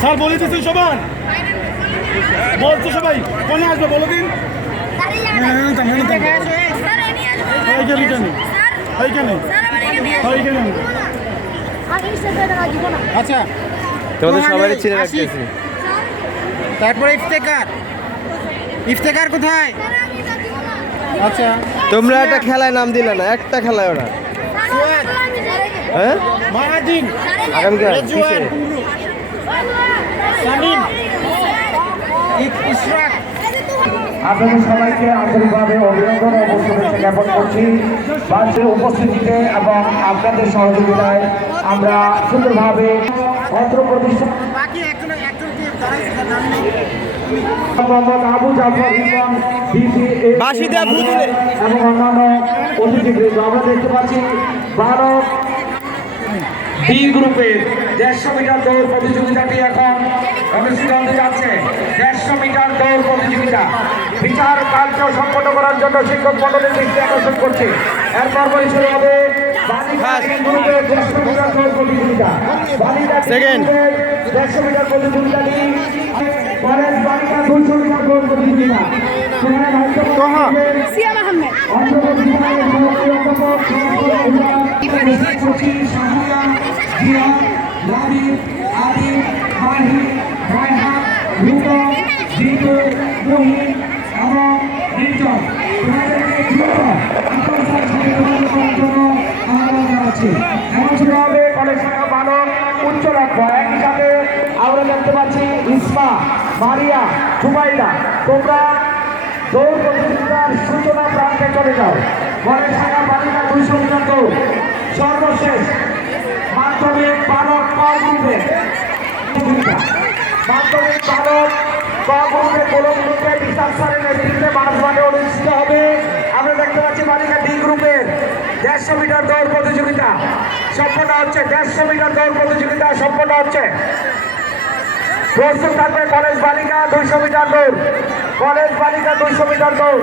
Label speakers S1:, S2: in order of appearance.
S1: Sir বলে দিচ্ছেন সবার বলছো সবাই কোনে আসবে বলো দিন।
S2: আচ্ছা।
S3: তোমাদের সবারই ছেড়ে রাখতেছি।
S2: তারপরে ইফতেকার। ইফতেকার কোথায়? আচ্ছা
S3: তোমরা একটা খেলায় নাম দিলে না একটা খেলায় ওরা। হ্যাঁ? আগামীকাল
S4: আপনাদের সবাইকে আন্তরিকভাবে অভিনন্দন ও শুভেচ্ছা জ্ঞাপন করছি। বাসের উপস্থিতিতে এবং আপনাদের সহযোগিতায় আমরা সুন্দরভাবে
S2: নেই।
S4: মোহাম্মদ আবু জাফর। এবং অন্যান্য অতিথিবৃন্দ। আমরা দেখতে পাচ্ছি বারো ডি গ্রুপের দেড়শো মিটার দৌড় প্রতিযোগিতাটি এখন অনুষ্ঠিত হতে যাচ্ছে। দেড়শো মিটার দৌড় প্রতিযোগিতা। বিচার কার্য সম্পন্ন করার জন্য শিক্ষক মন্ডলের দৃষ্টি আকর্ষণ করছে। এরপর পরে শুরু হবে বালিকা
S3: First.
S4: ডি গ্রুপের দেড়শো মিটার প্রতিযোগিতাটি বালিকা মিটার দৌড় প্রতিযোগিতা। অন্ধ্রপ্রদেশ উপস্থিত করছি শাহুয়া জিয়া লাবিব আদিব মাহি রায়হান রুবা জিতু রহিম এবং নির্জন দেখতে পাচ্ছি ইসমা মারিয়া জুবাইদা তোমরা দৌড় প্রতিযোগিতার সূচনা প্রান্তে চলে যাও কলেজ শাখা বালিকা দুইশো মিটার সর্বশেষ মাধ্যমিক বালক ক গ্রুপে মাধ্যমিক বালক ক গ্রুপে কোনো গ্রুপে বিশাল স্যারের নেতৃত্বে মাঝমাঠে অনুষ্ঠিত হবে। আমরা দেখতে পাচ্ছি বালিকা ডি গ্রুপের দেড়শো মিটার দৌড় প্রতিযোগিতা। সম্পন্ন হচ্ছে দেড়শো মিটার দৌড় প্রতিযোগিতা, সম্পন্ন হচ্ছে। প্রস্তুত থাকবে কলেজ বালিকা দুইশো মিটার দৌড়। কলেজ বালিকা দুইশো মিটার দৌড়।